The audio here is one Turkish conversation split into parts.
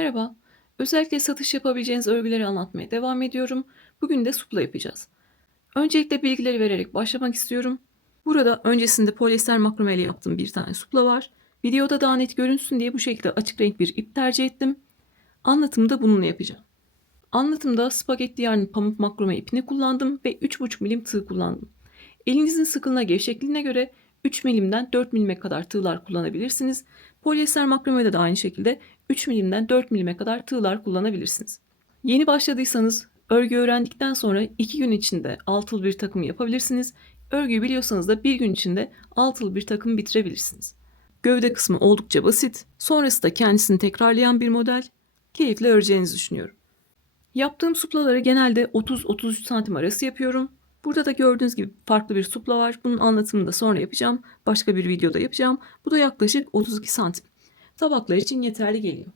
Merhaba. Özellikle satış yapabileceğiniz örgüleri anlatmaya devam ediyorum. Bugün de supla yapacağız. Öncelikle bilgileri vererek başlamak istiyorum. Burada öncesinde polyester makrome ile yaptığım bir tane supla var. Videoda daha net görünsün diye bu şekilde açık renk bir ip tercih ettim. Anlatımı da bununla yapacağım. Anlatımda spagetti yani pamuk makrome ipini kullandım ve 3,5 milim tığ kullandım. Elinizin sıkılığına, gevşekliğine göre 3 milimden 4 milime kadar tığlar kullanabilirsiniz. Polyester makromede de aynı şekilde 3 milimden 4 milime kadar tığlar kullanabilirsiniz. Yeni başladıysanız örgü öğrendikten sonra 2 gün içinde altılı bir takım yapabilirsiniz. Örgüyü biliyorsanız da 1 gün içinde altılı bir takım bitirebilirsiniz. Gövde kısmı oldukça basit. Sonrası da kendisini tekrarlayan bir model. Keyifle öreceğinizi düşünüyorum. Yaptığım suplaları genelde 30-33 santim arası yapıyorum. Burada da gördüğünüz gibi farklı bir supla var. Bunun anlatımını da sonra yapacağım. Başka bir videoda yapacağım. Bu da yaklaşık 32 santim. Tabaklar için yeterli geliyor.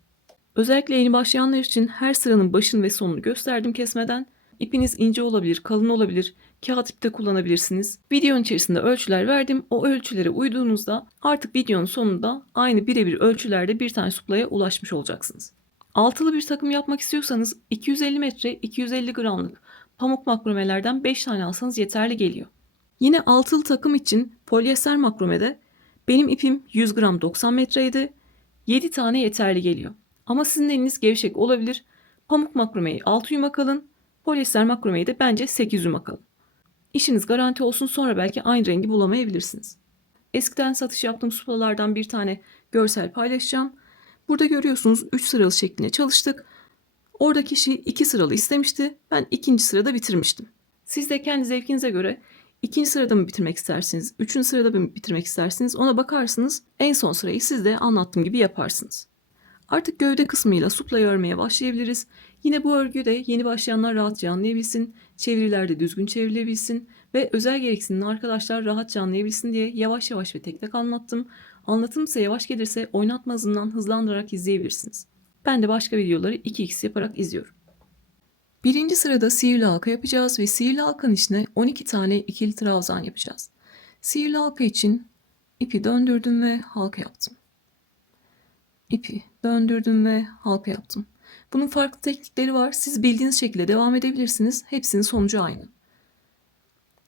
Özellikle yeni başlayanlar için her sıranın başını ve sonunu gösterdim kesmeden. İpiniz ince olabilir, kalın olabilir. Kağıt ip de kullanabilirsiniz. Videonun içerisinde ölçüler verdim. O ölçülere uyduğunuzda artık videonun sonunda aynı birebir ölçülerde bir tane suplaya ulaşmış olacaksınız. Altılı bir takım yapmak istiyorsanız 250 metre 250 gramlık pamuk makromelerden 5 tane alsanız yeterli geliyor. Yine altılı takım için polyester makromede benim ipim 100 gram 90 metreydi. 7 tane yeterli geliyor. Ama sizin eliniz gevşek olabilir. Pamuk makromeyi 6 yumak alın. Polyester makromeyi de bence 8 yumak alın. İşiniz garanti olsun, sonra belki aynı rengi bulamayabilirsiniz. Eskiden satış yaptığım suplalardan bir tane görsel paylaşacağım. Burada görüyorsunuz 3 sıralı şeklinde çalıştık. Orada kişi 2 sıralı istemişti. Ben ikinci sırada bitirmiştim. Siz de kendi zevkinize göre ikinci sırada mı bitirmek istersiniz, üçüncü sırada mı bitirmek istersiniz, ona bakarsınız. En son sırayı siz de anlattığım gibi yaparsınız. Artık gövde kısmıyla suplayı örmeye başlayabiliriz. Yine bu örgüyü de yeni başlayanlar rahatça anlayabilsin, çevirilerde düzgün çevrilebilsin ve özel gereksinimli arkadaşlar rahatça anlayabilsin diye yavaş yavaş ve tek tek anlattım. Anlatım ise yavaş gelirse oynatma hızından hızlandırarak izleyebilirsiniz. Ben de başka videoları 2x yaparak izliyorum. Birinci sırada sihirli halka yapacağız ve sihirli halkanın içine 12 tane ikili trabzan yapacağız. Sihirli halka için ipi döndürdüm ve halka yaptım. İpi döndürdüm ve halka yaptım. Bunun farklı teknikleri var. Siz bildiğiniz şekilde devam edebilirsiniz. Hepsinin sonucu aynı.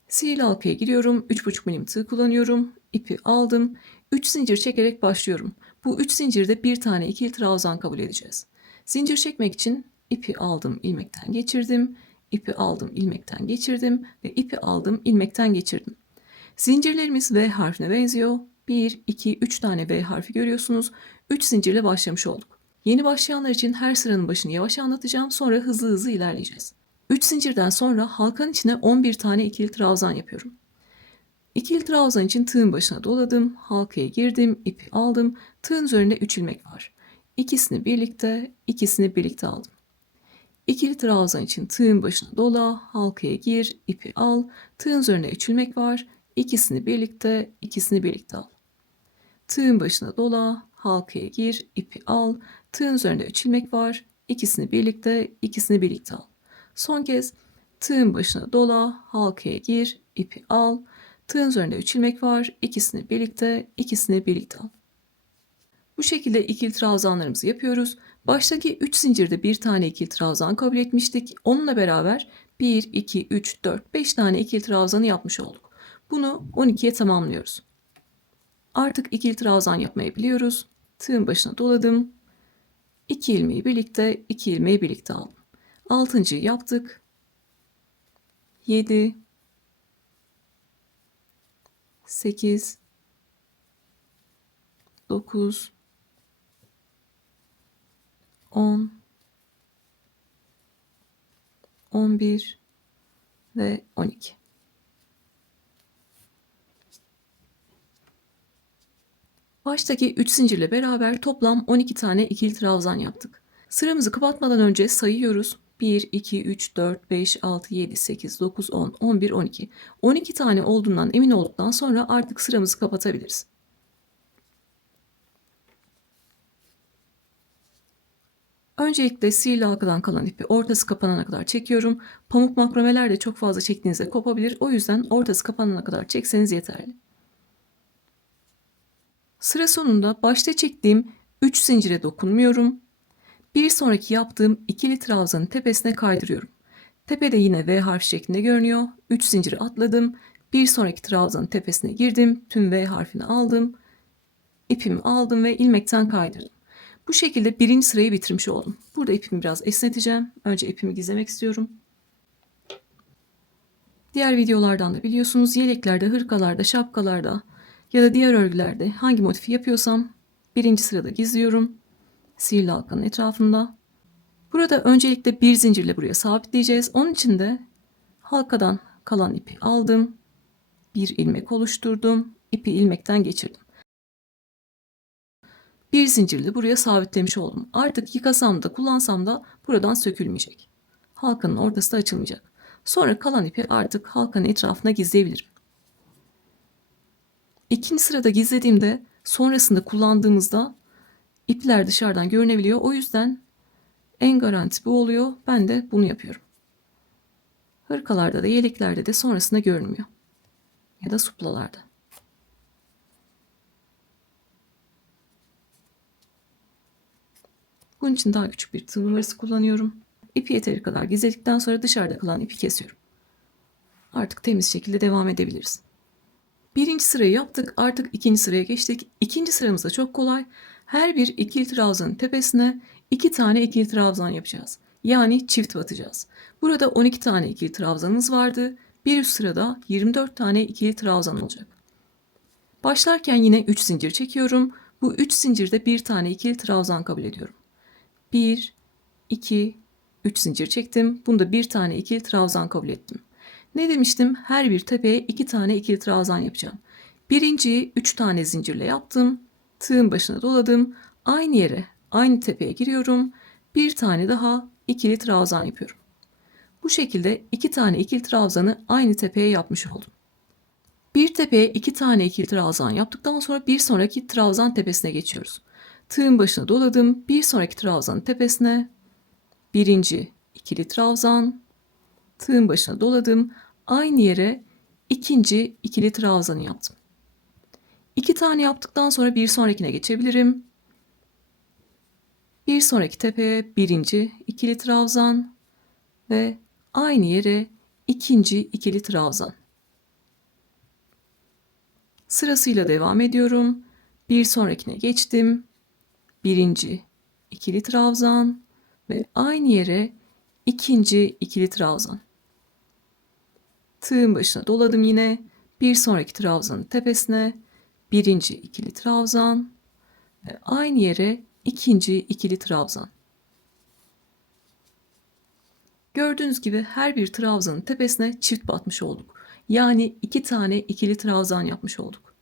Sihirli halkaya giriyorum. 3,5 milim tığ kullanıyorum. İpi aldım. 3 zincir çekerek başlıyorum. Bu 3 zincirde bir tane ikili trabzan kabul edeceğiz. Zincir çekmek için ipi aldım, ilmekten geçirdim. İpi aldım, ilmekten geçirdim ve ipi aldım, ilmekten geçirdim. Zincirlerimiz V harfine benziyor. 1, 2, 3 tane V harfi görüyorsunuz. 3 zincirle başlamış olduk. Yeni başlayanlar için her sıranın başını yavaş anlatacağım. Sonra hızlı hızlı ilerleyeceğiz. 3 zincirden sonra halkanın içine 11 tane ikili trabzan yapıyorum. İkili trabzan için tığın başına doladım. Halkaya girdim. İpi aldım. Tığın üzerinde 3 ilmek var. İkisini birlikte aldım. İkili trabzan için tığın başına dola, halkaya gir, ipi al. Tığın üzerine 3 ilmek var. İkisini birlikte al. Tığın başına dola, halkaya gir, ipi al. Tığın üzerinde 3 ilmek var. İkisini birlikte al. Son kez tığın başına dola, halkaya gir, ipi al. Tığın üzerinde 3 ilmek var. İkisini birlikte al. Bu şekilde ikili trabzanlarımızı yapıyoruz. Baştaki 3 zincirde bir tane ikili trabzan kabul etmiştik. Onunla beraber 1, 2, 3, 4, 5 tane ikili trabzanı yapmış olduk. Bunu 12'ye tamamlıyoruz. Artık ikili trabzan yapmayı biliyoruz. Tığın başına doladım. 2 ilmeği birlikte aldım. 6.'yı yaptık. 7, 8, 9, 10, 11 ve 12. Baştaki 3 zincirle beraber toplam 12 tane ikili trabzan yaptık. Sıramızı kapatmadan önce sayıyoruz. 1, 2, 3, 4, 5, 6, 7, 8, 9, 10, 11, 12. 12 tane olduğundan emin olduktan sonra artık sıramızı kapatabiliriz. Öncelikle sihirli halkadan kalan ipi ortası kapanana kadar çekiyorum. Pamuk makromeler de çok fazla çektiğinizde kopabilir. O yüzden ortası kapanana kadar çekseniz yeterli. Sıra sonunda başta çektiğim 3 zincire dokunmuyorum. Bir sonraki yaptığım ikili trabzanın tepesine kaydırıyorum. Tepede yine V harfi şeklinde görünüyor. 3 zinciri atladım. Bir sonraki trabzanın tepesine girdim. Tüm V harfini aldım. İpimi aldım ve ilmekten kaydırdım. Bu şekilde birinci sırayı bitirmiş oldum. Burada ipimi biraz esneteceğim. Önce ipimi gizlemek istiyorum. Diğer videolardan da biliyorsunuz, yeleklerde, hırkalarda, şapkalarda ya da diğer örgülerde hangi motifi yapıyorsam birinci sırada gizliyorum. Sihirli halkanın etrafında. Burada öncelikle bir zincirle buraya sabitleyeceğiz. Onun için de halkadan kalan ipi aldım. Bir ilmek oluşturdum. İpi ilmekten geçirdim. Bir zincirle buraya sabitlemiş oldum. Artık yıkasam da kullansam da buradan sökülmeyecek. Halkanın ortası da açılmayacak. Sonra kalan ipi artık halkanın etrafına gizleyebilirim. İkinci sırada gizlediğimde sonrasında kullandığımızda ipler dışarıdan görünebiliyor. O yüzden en garanti bu oluyor. Ben de bunu yapıyorum. Hırkalarda da yeleklerde de sonrasında görünmüyor. Ya da suplalarda. Bunun için daha küçük bir tığ numarası kullanıyorum. İpi yeteri kadar gizledikten sonra dışarıda kalan ipi kesiyorum. Artık temiz şekilde devam edebiliriz. Birinci sırayı yaptık. Artık ikinci sıraya geçtik. İkinci sıramız da çok kolay. Her bir ikili trabzanın tepesine 2 tane ikili trabzan yapacağız. Yani çift batacağız. Burada 12 tane ikili trabzanımız vardı. Bir üst sırada 24 tane ikili trabzan olacak. Başlarken yine 3 zincir çekiyorum. Bu 3 zincirde bir tane ikili trabzan kabul ediyorum. 1, 2, 3 zincir çektim. Bunda bir tane ikili trabzan kabul ettim. Ne demiştim? Her bir tepeye 2 tane ikili trabzan yapacağım. Birinciyi 3 tane zincirle yaptım. Tığın başına doladım. Aynı yere, aynı tepeye giriyorum. Bir tane daha ikili trabzan yapıyorum. Bu şekilde 2 tane ikili trabzanı aynı tepeye yapmış oldum. Bir tepeye 2 tane ikili trabzan yaptıktan sonra bir sonraki trabzan tepesine geçiyoruz. Tığın başına doladım. Bir sonraki trabzanın tepesine birinci ikili trabzan, tığın başına doladım. Aynı yere ikinci ikili trabzanı yaptım. 2 tane yaptıktan sonra bir sonrakine geçebilirim. Bir sonraki tepeye birinci ikili trabzan ve aynı yere ikinci ikili trabzan. Sırasıyla devam ediyorum. Bir sonrakine geçtim. Birinci ikili trabzan ve aynı yere ikinci ikili trabzan. Tığın başına doladım yine. Bir sonraki trabzanın tepesine birinci ikili trabzan ve aynı yere ikinci ikili trabzan. Gördüğünüz gibi her bir trabzanın tepesine çift batmış olduk. Yani 2 tane ikili trabzan yapmış olduk.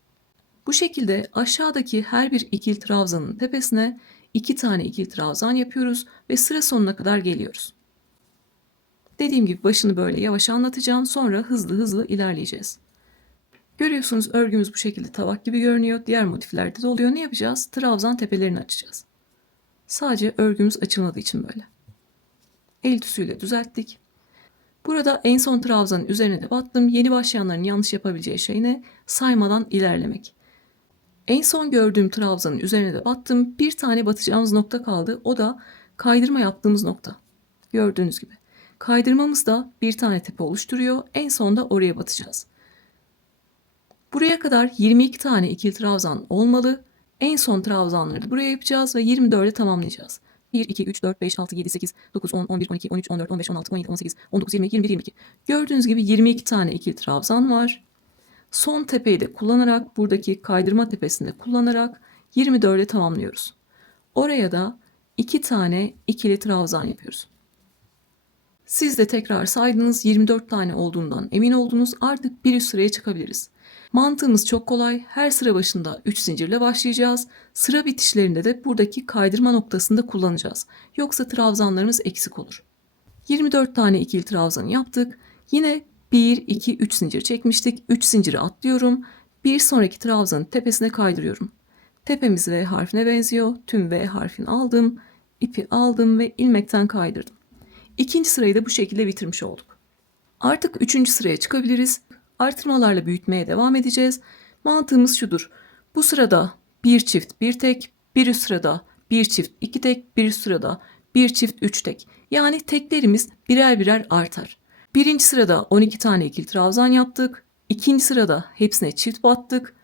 Bu şekilde aşağıdaki her bir ikili trabzanın tepesine 2 tane ikili trabzan yapıyoruz ve sıra sonuna kadar geliyoruz. Dediğim gibi başını böyle yavaş anlatacağım, sonra hızlı hızlı ilerleyeceğiz. Görüyorsunuz örgümüz bu şekilde tabak gibi görünüyor. Diğer motiflerde de oluyor. Ne yapacağız? Trabzan tepelerini açacağız. Sadece örgümüz açılmadığı için böyle. El tüsüyle düzelttik. Burada en son trabzanın üzerine de battım. Yeni başlayanların yanlış yapabileceği şey ne? Saymadan ilerlemek. En son gördüğüm trabzanın üzerine de battım. Bir tane batacağımız nokta kaldı. O da kaydırma yaptığımız nokta. Gördüğünüz gibi. Kaydırmamız da bir tane tepe oluşturuyor. En sonda oraya batacağız. Buraya kadar 22 tane ikili trabzan olmalı. En son trabzanları da buraya yapacağız ve 24'e tamamlayacağız. 1, 2, 3, 4, 5, 6, 7, 8, 9, 10, 11, 12, 13, 14, 15, 16, 17, 18, 19, 20, 21, 22. Gördüğünüz gibi 22 tane ikili trabzan var. Son tepeyi de kullanarak, buradaki kaydırma tepesini de kullanarak 24'e tamamlıyoruz. Oraya da 2 tane ikili trabzan yapıyoruz. Siz de tekrar saydınız, 24 tane olduğundan emin oldunuz, artık bir üst sıraya çıkabiliriz. Mantığımız çok kolay. Her sıra başında 3 zincirle başlayacağız. Sıra bitişlerinde de buradaki kaydırma noktasında kullanacağız. Yoksa trabzanlarımız eksik olur. 24 tane ikili trabzanı yaptık. Yine 1, 2, 3 zincir çekmiştik. 3 zinciri atlıyorum. Bir sonraki trabzanın tepesine kaydırıyorum. Tepemiz V harfine benziyor. Tüm V harfini aldım. İpi aldım ve ilmekten kaydırdım. İkinci sırayı da bu şekilde bitirmiş olduk. Artık üçüncü sıraya çıkabiliriz. Artırmalarla büyütmeye devam edeceğiz. Mantığımız şudur. Bu sırada bir çift bir tek, bir üst sırada bir çift iki tek, bir üst sırada bir çift 3 tek. Yani teklerimiz birer birer artar. Birinci sırada 12 tane ikili trabzan yaptık. İkinci sırada hepsine çift battık.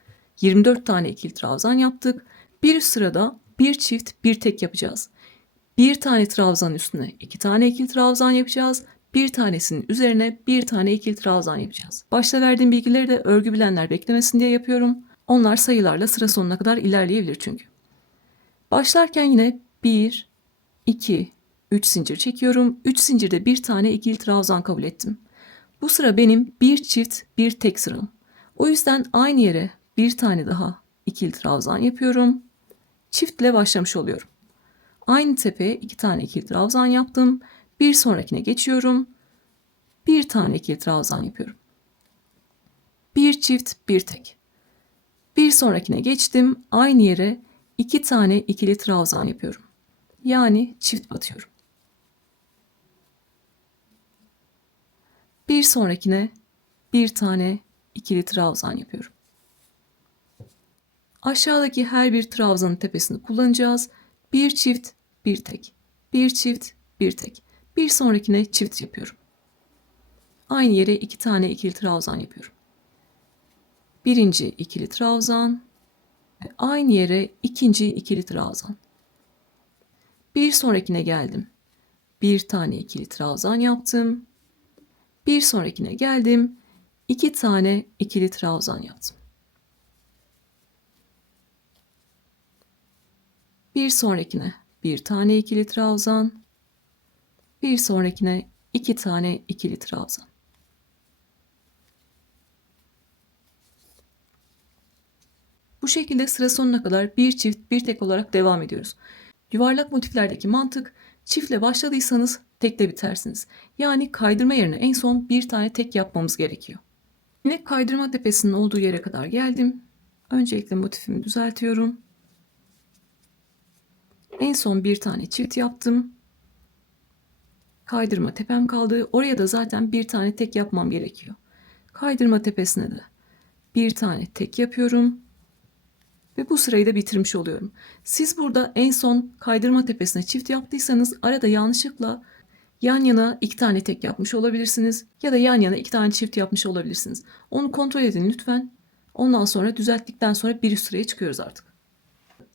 24 tane ikili trabzan yaptık. Bir üst sırada bir çift bir tek yapacağız. Bir tane trabzan üstüne iki tane ikili trabzan yapacağız. Bir tanesinin üzerine bir tane ikili trabzan yapacağız. Başta verdiğim bilgileri de örgü bilenler beklemesin diye yapıyorum. Onlar sayılarla sıra sonuna kadar ilerleyebilir çünkü. Başlarken yine 1, 2, 3 zincir çekiyorum. 3 zincirde bir tane ikili trabzan kabul ettim. Bu sıra benim bir çift bir tek sıram. O yüzden aynı yere bir tane daha ikili trabzan yapıyorum. Çiftle başlamış oluyorum. Aynı tepeye iki tane ikili trabzan yaptım. Bir sonrakine geçiyorum. Bir tane ikili trabzan yapıyorum. Bir çift bir tek. Bir sonrakine geçtim. Aynı yere iki tane ikili trabzan yapıyorum. Yani çift batıyorum. Bir sonrakine bir tane ikili trabzan yapıyorum. Aşağıdaki her bir trabzanın tepesini kullanacağız. Bir çift, bir tek. Bir çift, bir tek. Bir sonrakine çift yapıyorum. Aynı yere iki tane ikili trabzan yapıyorum. Birinci ikili trabzan ve aynı yere ikinci ikili trabzan. Bir sonrakine geldim. Bir tane ikili trabzan yaptım. Bir sonrakine geldim. İki tane ikili trabzan yaptım. Bir sonrakine bir tane ikili trabzan. Bir sonrakine iki tane ikili trabzan. Bu şekilde sıra sonuna kadar bir çift bir tek olarak devam ediyoruz. Yuvarlak motiflerdeki mantık, çiftle başladıysanız tekle bitersiniz. Yani kaydırma yerine en son bir tane tek yapmamız gerekiyor. Yine kaydırma tepesinin olduğu yere kadar geldim. Öncelikle motifimi düzeltiyorum. En son bir tane çift yaptım. Kaydırma tepem kaldı. Oraya da zaten bir tane tek yapmam gerekiyor. Kaydırma tepesine de bir tane tek yapıyorum. Ve bu sırayı da bitirmiş oluyorum. Siz burada en son kaydırma tepesine çift yaptıysanız arada yanlışlıkla yan yana iki tane tek yapmış olabilirsiniz. Ya da yan yana iki tane çift yapmış olabilirsiniz. Onu kontrol edin lütfen. Ondan sonra düzelttikten sonra bir üst sıraya çıkıyoruz artık.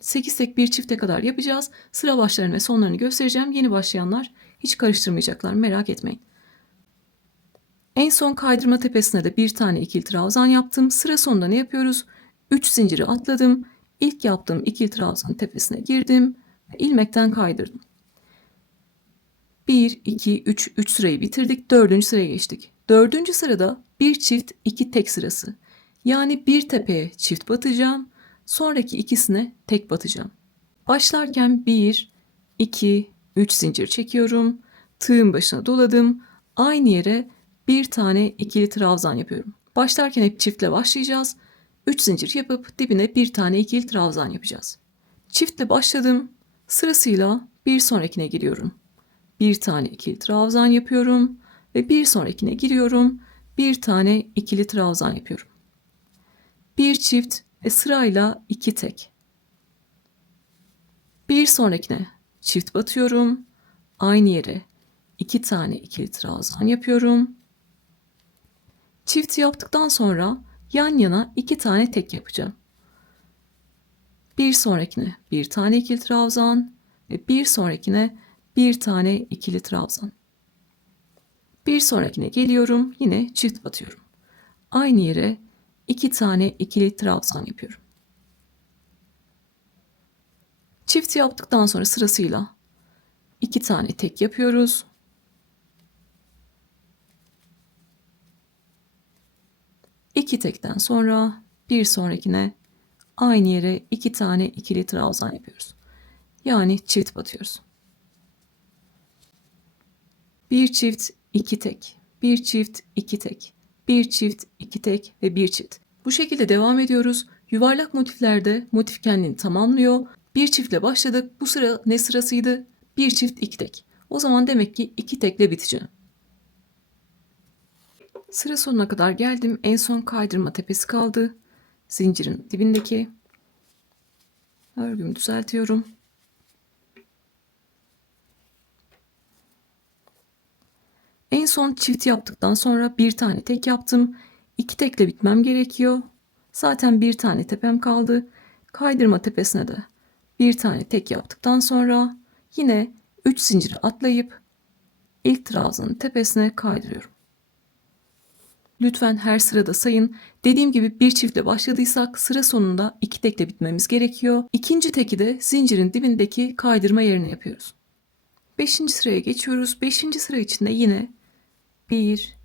8 tek bir çifte kadar yapacağız. Sıra başlarını ve sonlarını göstereceğim. Yeni başlayanlar hiç karıştırmayacaklar, merak etmeyin. En son kaydırma tepesine de bir tane ikili trabzan yaptım. Sıra sonunda ne yapıyoruz? 3 zinciri atladım. İlk yaptığım ikili trabzan tepesine girdim ve ilmekten kaydırdım. 1, 2, 3, 3 sırayı bitirdik. 4. sıraya geçtik. 4. sırada bir çift iki tek sırası. Yani bir tepeye çift batacağım. Sonraki ikisine tek batacağım. Başlarken 1, 2, 3 zincir çekiyorum. Tığın başına doladım. Aynı yere bir tane ikili trabzan yapıyorum. Başlarken hep çiftle başlayacağız. 3 zincir yapıp dibine bir tane ikili trabzan yapacağız. Çiftle başladım. Sırasıyla bir sonrakine giriyorum. Bir tane ikili trabzan yapıyorum ve bir sonrakine giriyorum. Bir tane ikili trabzan yapıyorum. Bir çift ve sırayla iki tek. Bir sonrakine çift batıyorum. Aynı yere iki tane ikili trabzan yapıyorum. Çift yaptıktan sonra yan yana iki tane tek yapacağım. Bir sonrakine bir tane ikili trabzan ve bir sonrakine bir tane ikili trabzan. Bir sonrakine geliyorum, yine çift batıyorum. Aynı yere iki tane ikili trabzan yapıyorum. Çift yaptıktan sonra sırasıyla iki tane tek yapıyoruz. İki tekten sonra bir sonrakine aynı yere iki tane ikili trabzan yapıyoruz. Yani çift batıyoruz. Bir çift, iki tek, bir çift, iki tek, bir çift, iki tek ve bir çift. Bu şekilde devam ediyoruz. Yuvarlak motiflerde motif kendini tamamlıyor. Bir çiftle başladık. Bu sıra ne sırasıydı? Bir çift, iki tek. O zaman demek ki iki tekle biteceğim. Sıra sonuna kadar geldim. En son kaydırma tepesi kaldı. Zincirin dibindeki. Örgümü düzeltiyorum. En son çift yaptıktan sonra bir tane tek yaptım. 2 tekle bitmem gerekiyor. Zaten bir tane tepem kaldı. Kaydırma tepesine de bir tane tek yaptıktan sonra yine 3 zinciri atlayıp ilk trabzanın tepesine kaydırıyorum. Lütfen her sırada sayın. Dediğim gibi bir çiftle başladıysak sıra sonunda 2 tekle bitmemiz gerekiyor. İkinci teki de zincirin dibindeki kaydırma yerine yapıyoruz. 5. sıraya geçiyoruz. 5. sıra içinde yine 1,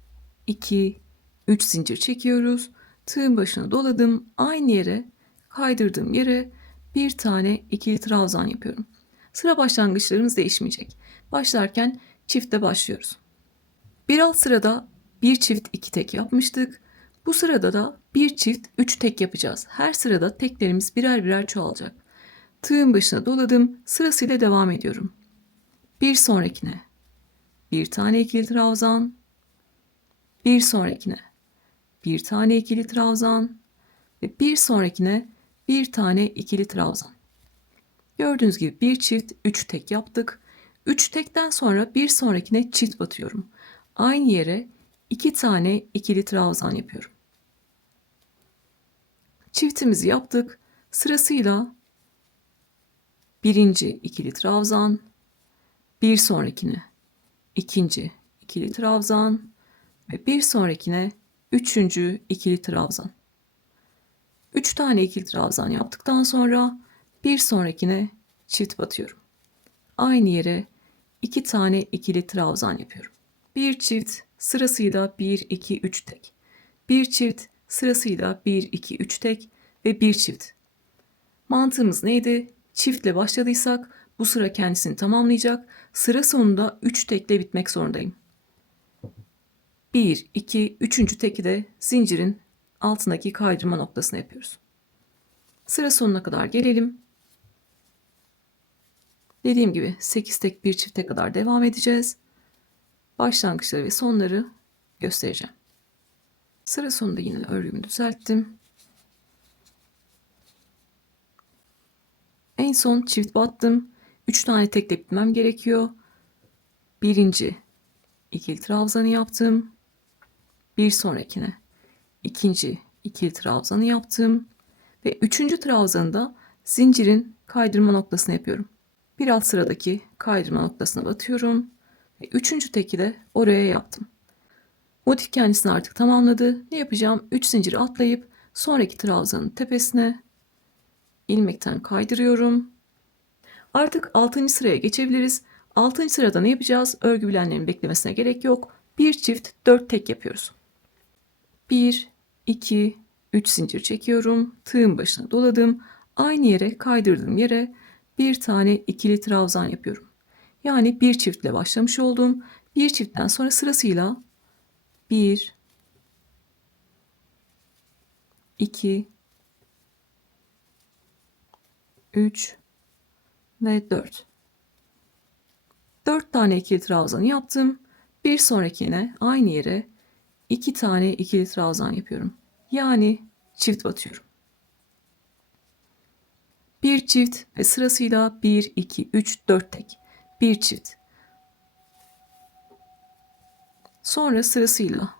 2, 3 zincir çekiyoruz. Tığın başına doladım. Aynı yere kaydırdığım yere bir tane ikili trabzan yapıyorum. Sıra başlangıçlarımız değişmeyecek. Başlarken çiftle başlıyoruz. Bir alt sırada bir çift 2 tek yapmıştık. Bu sırada da bir çift 3 tek yapacağız. Her sırada teklerimiz birer birer çoğalacak. Tığın başına doladım. Sırasıyla devam ediyorum. Bir sonrakine bir tane ikili trabzan, bir sonrakine bir tane ikili trabzan ve bir sonrakine bir tane ikili trabzan. Gördüğünüz gibi bir çift 3 tek yaptık. 3 tekten sonra bir sonrakine çift batıyorum. Aynı yere 2 tane ikili trabzan yapıyorum. Çiftimizi yaptık. Sırasıyla birinci ikili trabzan, bir sonrakine ikinci ikili trabzan ve bir sonrakine üçüncü ikili trabzan. 3 tane ikili trabzan yaptıktan sonra bir sonrakine çift batıyorum. Aynı yere 2 tane ikili trabzan yapıyorum. Bir çift sırasıyla 1 2 3 tek. Bir çift sırasıyla 1 2 3 tek ve bir çift. Mantığımız neydi? Çiftle başladıysak bu sıra kendisini tamamlayacak. Sıra sonunda 3 tekle bitmek zorundayım. 1 2 3. teki de zincirin altındaki kaydırma noktasına yapıyoruz. Sıra sonuna kadar gelelim. Dediğim gibi 8 tek bir çifte kadar devam edeceğiz. Başlangıçları ve sonları göstereceğim. Sıra sonunda yine örgümü düzelttim. En son çift battım. 3 tane tekle bitmem gerekiyor. Birinci ikili trabzanı yaptım. Bir sonrakine ikinci ikili trabzanı yaptım. Ve üçüncü trabzanı da zincirin kaydırma noktasına yapıyorum. Bir alt sıradaki kaydırma noktasına batıyorum. Ve üçüncü teki de oraya yaptım. Motif kendisini artık tamamladı. Ne yapacağım? 3 zinciri atlayıp sonraki trabzanın tepesine ilmekten kaydırıyorum. Artık 6. sıraya geçebiliriz. 6. sırada ne yapacağız? Örgü bilenlerin beklemesine gerek yok. Bir çift 4 tek yapıyoruz. 1, 2, 3 zincir çekiyorum. Tığın başına doladım. Aynı yere kaydırdığım yere bir tane ikili trabzan yapıyorum. Yani bir çiftle başlamış oldum. Bir çiftten sonra sırasıyla 1, 2, 3 ve 4. 4 tane ikili trabzan yaptım. Bir sonrakine aynı yere 2 tane ikili trabzan yapıyorum. Yani çift batıyorum. Bir çift ve sırasıyla 1, 2, 3, 4 tek. Bir çift. Sonra sırasıyla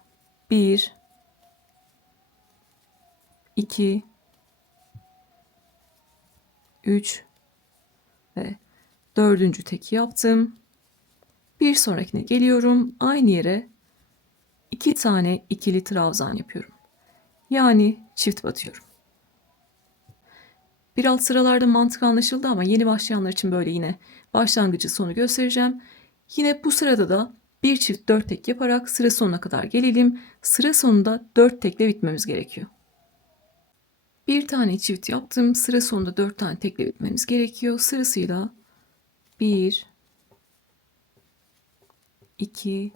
1, 2, 3 ve dördüncü teki yaptım. Bir sonrakine geliyorum. Aynı yere 2 tane ikili trabzan yapıyorum. Yani çift batıyorum. Bir alt sıralarda mantık anlaşıldı ama yeni başlayanlar için böyle yine başlangıcı sonu göstereceğim. Yine bu sırada da bir çift 4 tek yaparak sıra sonuna kadar gelelim. Sıra sonunda 4 tekle bitmemiz gerekiyor. Bir tane çift yaptım. Sıra sonunda 4 tane tekle bitmemiz gerekiyor. Sırasıyla 1, 2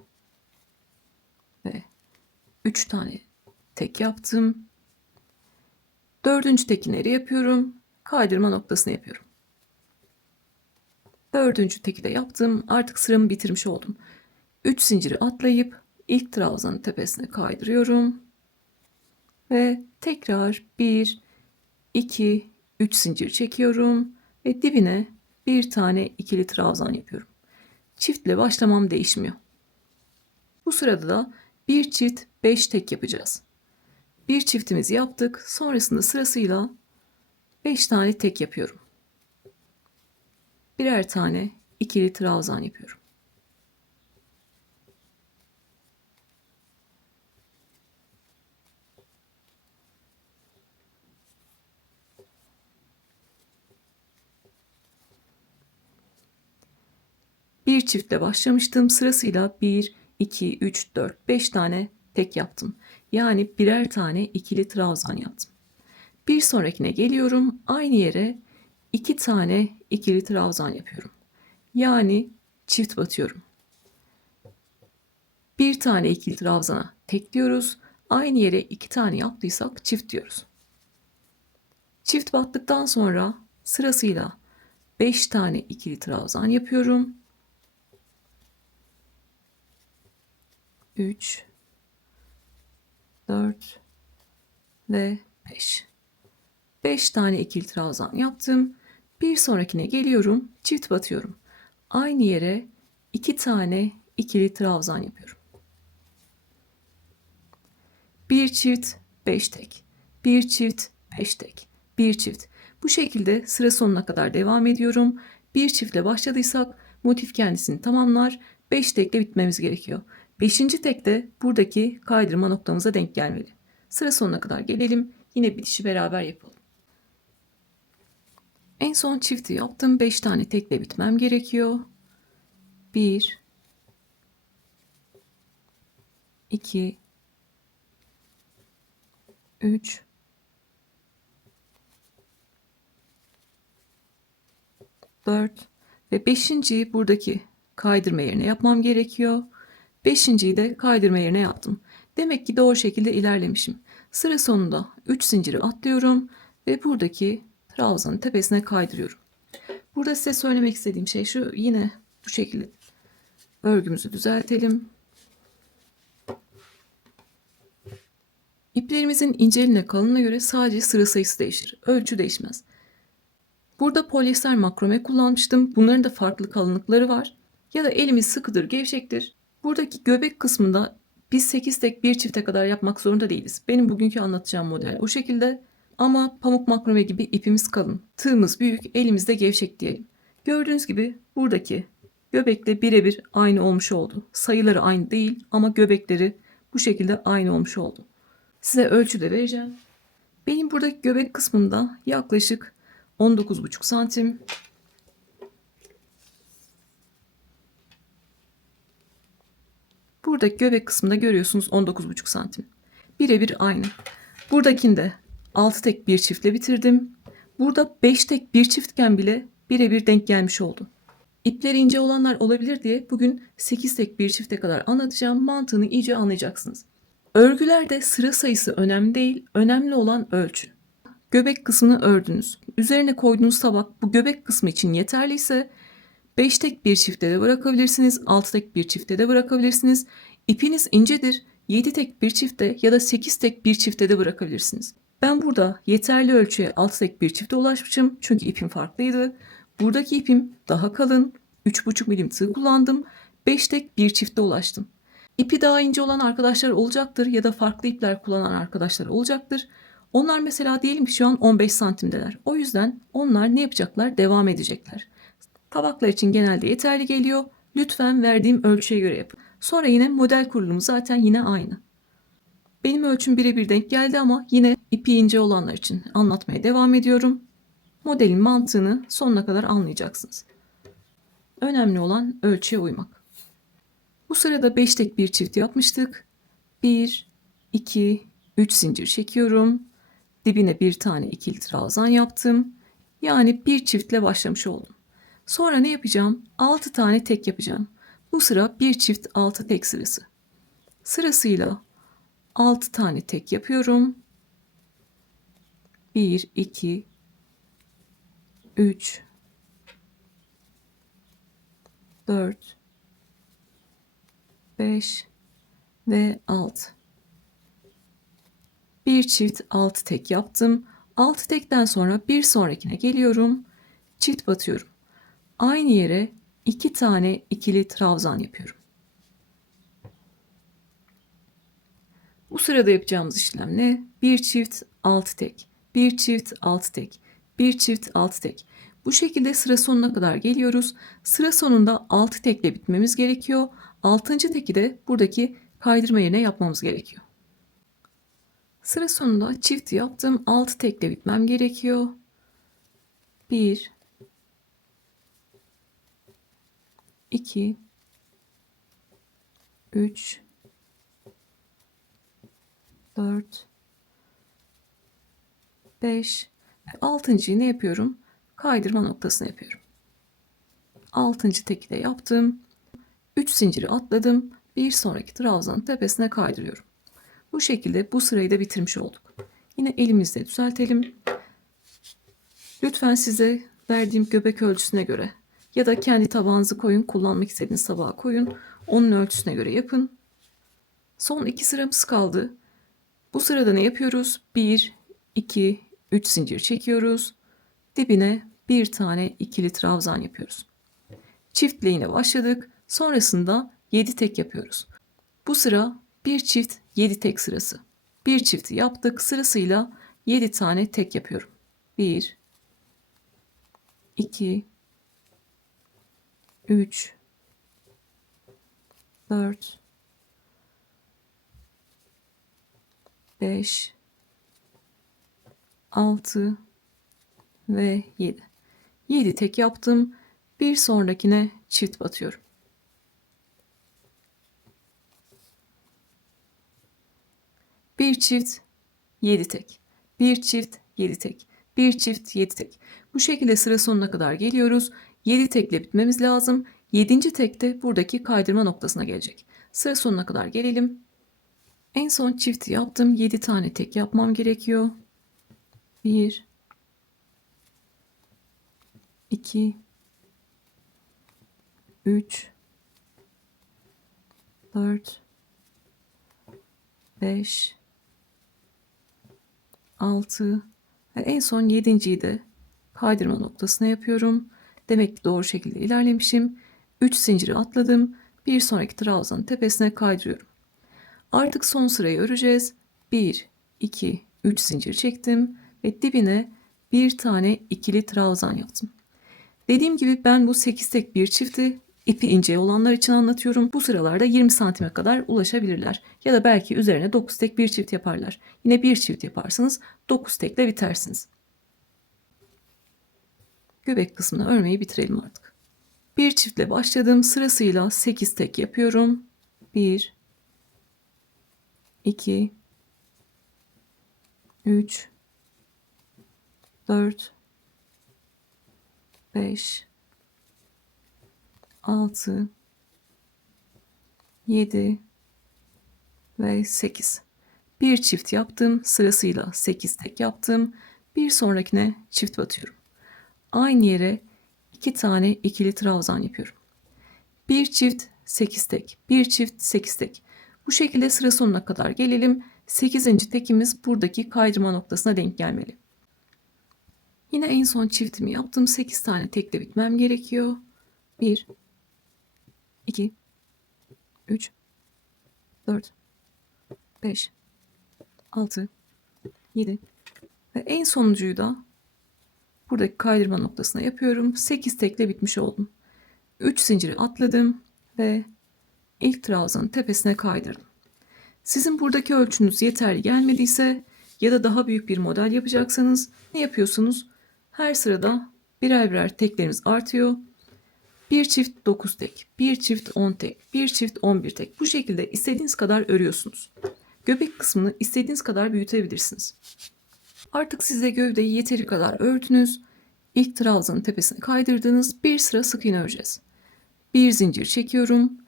ve 3 tane tek yaptım. Dördüncü teki nereye yapıyorum? Kaydırma noktasına yapıyorum. Dördüncü teki de yaptım. Artık sıramı bitirmiş oldum. 3 zinciri atlayıp ilk trabzanın tepesine kaydırıyorum. Ve tekrar 1, 2, 3 zincir çekiyorum. Ve dibine bir tane ikili trabzan yapıyorum. Çiftle başlamam değişmiyor. Bu sırada da bir çift 5 tek yapacağız. Bir çiftimizi yaptık. Sonrasında sırasıyla 5 tane tek yapıyorum. Birer tane ikili trabzan yapıyorum. Bir çiftle başlamıştım. Sırasıyla 1, 2, 3, 4, 5 tane tek yaptım. Yani birer tane ikili trabzan yaptım. Bir sonrakine geliyorum. Aynı yere 2 tane ikili trabzan yapıyorum. Yani çift batıyorum. Bir tane ikili trabzana tek diyoruz. Aynı yere 2 tane yaptıysak çift diyoruz. Çift battıktan sonra sırasıyla 5 tane ikili trabzan yapıyorum. 3, 4 ve 5. 5 tane ikili trabzan yaptım. Bir sonrakine geliyorum. Çift batıyorum. Aynı yere 2 tane ikili trabzan yapıyorum. Bir çift 5 tek. Bir çift 5 tek. Bir çift. Bu şekilde sıra sonuna kadar devam ediyorum. Bir çiftle başladıysak motif kendisini tamamlar. 5 tekle bitmemiz gerekiyor. 5. tekte buradaki kaydırma noktamıza denk gelmeli. Sıra sonuna kadar gelelim. Yine bitişi beraber yapalım. En son çifti yaptım. 5 tane tekle bitmem gerekiyor. 1 2 3 4 ve 5.'yi buradaki kaydırma yerine yapmam gerekiyor. 5.'yi de kaydırma yerine yaptım. Demek ki doğru şekilde ilerlemişim. Sıra sonunda 3 zinciri atlıyorum ve buradaki trabzanın tepesine kaydırıyorum. Burada size söylemek istediğim şey şu: yine bu şekilde örgümüzü düzeltelim. İplerimizin inceliğine kalınlığına göre sadece sıra sayısı değişir. Ölçü değişmez. Burada polyester makrome kullanmıştım. Bunların da farklı kalınlıkları var. Ya da elimiz sıkıdır, gevşektir. Buradaki göbek kısmında biz 8 tek bir çifte kadar yapmak zorunda değiliz. Benim bugünkü anlatacağım model o şekilde. Ama pamuk makrome gibi ipimiz kalın. Tığımız büyük, elimiz de gevşek diyelim. Gördüğünüz gibi buradaki göbekle birebir aynı olmuş oldu. Sayıları aynı değil ama göbekleri bu şekilde aynı olmuş oldu. Size ölçü de vereceğim. Benim buradaki göbek kısmında yaklaşık 19,5 santim. Buradaki göbek kısmında görüyorsunuz 19,5 santim. Birebir aynı. Buradakinde 6 tek bir çiftle bitirdim. Burada 5 tek bir çiftken bile birebir denk gelmiş oldu. İpleri ince olanlar olabilir diye bugün 8 tek bir çifte kadar anlatacağım. Mantığını iyice anlayacaksınız. Örgülerde sıra sayısı önemli değil, önemli olan ölçü. Göbek kısmını ördünüz. Üzerine koyduğunuz tabak bu göbek kısmı için yeterliyse 5 tek bir çifte de bırakabilirsiniz, 6 tek bir çifte de bırakabilirsiniz. İpiniz incedir, 7 tek bir çifte ya da 8 tek bir çifte de bırakabilirsiniz. Ben burada yeterli ölçüye 6 tek bir çifte ulaşmışım çünkü ipim farklıydı. Buradaki ipim daha kalın, 3,5 milim tığ kullandım, 5 tek bir çifte ulaştım. İpi daha ince olan arkadaşlar olacaktır ya da farklı ipler kullanan arkadaşlar olacaktır. Onlar mesela diyelim ki şu an 15 santimdeler. O yüzden onlar ne yapacaklar? Devam edecekler. Tabaklar için genelde yeterli geliyor. Lütfen verdiğim ölçüye göre yapın. Sonra yine model kurulumu zaten yine aynı. Benim ölçüm birebir denk geldi ama yine ipi ince olanlar için anlatmaya devam ediyorum. Modelin mantığını sonuna kadar anlayacaksınız. Önemli olan ölçüye uymak. Bu sırada 5 tek bir çift yapmıştık. 1, 2, 3 zincir çekiyorum. Dibine bir tane ikili trabzan yaptım. Yani bir çiftle başlamış oldum. Sonra ne yapacağım? 6 tane tek yapacağım. Bu sıra bir çift 6 tek sırası. Sırasıyla 6 tane tek yapıyorum. 1, 2, 3, 4, 5 ve 6. Bir çift 6 tek yaptım. 6 tekten sonra bir sonrakine geliyorum. Çift batıyorum. Aynı yere 2 tane ikili trabzan yapıyorum. Bu sırada yapacağımız işlem ne? Bir çift 6 tek, bir çift 6 tek, bir çift 6 tek. Bu şekilde sıra sonuna kadar geliyoruz. Sıra sonunda 6 tekle bitmemiz gerekiyor. 6. teki de buradaki kaydırma yerine yapmamız gerekiyor. Sıra sonunda çift yaptım. 6 tekle bitmem gerekiyor. 1 2 3 4 5 6.'yı ne yapıyorum? Kaydırma noktasını yapıyorum. 6. teki de yaptım. 3 zinciri atladım. Bir sonraki trabzanın tepesine kaydırıyorum. Bu şekilde bu sırayı da bitirmiş olduk. Yine elimizle düzeltelim. Lütfen size verdiğim göbek ölçüsüne göre ya da kendi tabağınızı koyun, kullanmak istediğiniz tabağa koyun. Onun ölçüsüne göre yapın. Son 2 sıramız kaldı. Bu sırada ne yapıyoruz? 1, 2, 3 zincir çekiyoruz. Dibine bir tane ikili trabzan yapıyoruz. Çiftle yine başladık. Sonrasında 7 tek yapıyoruz. Bu sıra bir çift 7 tek sırası. Bir çifti yaptık. Sırasıyla 7 tane tek yapıyorum. 1 2 3 4 5 6 ve 7. 7 tek yaptım. Bir sonrakine çift batıyorum. Bir çift 7 tek. Bir çift 7 tek. Bir çift 7 tek. Bu şekilde sıra sonuna kadar geliyoruz. 7 tekle bitmemiz lazım. 7. tek de buradaki kaydırma noktasına gelecek. Sıra sonuna kadar gelelim. En son çifti yaptım. 7 tane tek yapmam gerekiyor. 1 2 3 4 5 6 ve en son 7.'yi de kaydırma noktasına yapıyorum. Demek ki doğru şekilde ilerlemişim. 3 zinciri atladım. Bir sonraki trabzanın tepesine kaydırıyorum. Artık son sırayı öreceğiz. 1 2 3 zincir çektim ve dibine bir tane ikili trabzan yaptım. Dediğim gibi ben bu 8 tek bir çifti ipi ince olanlar için anlatıyorum. Bu sıralarda 20 santime kadar ulaşabilirler. Ya da belki üzerine 9 tek bir çift yaparlar. Yine bir çift yaparsanız 9 tekle bitersiniz. Göbek kısmını örmeyi bitirelim artık. Bir çiftle başladım. Sırasıyla 8 tek yapıyorum. 1 2 3 4 5 6 7 ve 8. Bir çift yaptım. Sırasıyla 8 tek yaptım. Bir sonrakine çift batıyorum. Aynı yere 2 tane ikili trabzan yapıyorum. Bir çift 8 tek. Bir çift 8 tek. Bu şekilde sıra sonuna kadar gelelim. 8. tekimiz buradaki kaydırma noktasına denk gelmeli. Yine en son çiftimi yaptım. 8 tane tekle bitmem gerekiyor. 1 2 3 4 5 6 7 ve en sonuncuyu da buradaki kaydırma noktasına yapıyorum. 8 tekle bitmiş oldum. 3 zinciri atladım ve ilk trabzanın tepesine kaydırdım. Sizin buradaki ölçünüz yeterli gelmediyse ya da daha büyük bir model yapacaksanız ne yapıyorsunuz? Her sırada birer birer tekleriniz artıyor. Bir çift 9 tek, bir çift 10 tek, bir çift 11 tek. Bu şekilde istediğiniz kadar örüyorsunuz. Göbek kısmını istediğiniz kadar büyütebilirsiniz. Artık size gövdeyi yeteri kadar ördünüz. İlk trabzanın tepesine kaydırdığınız bir sıra sık iğne öreceğiz. Bir zincir çekiyorum.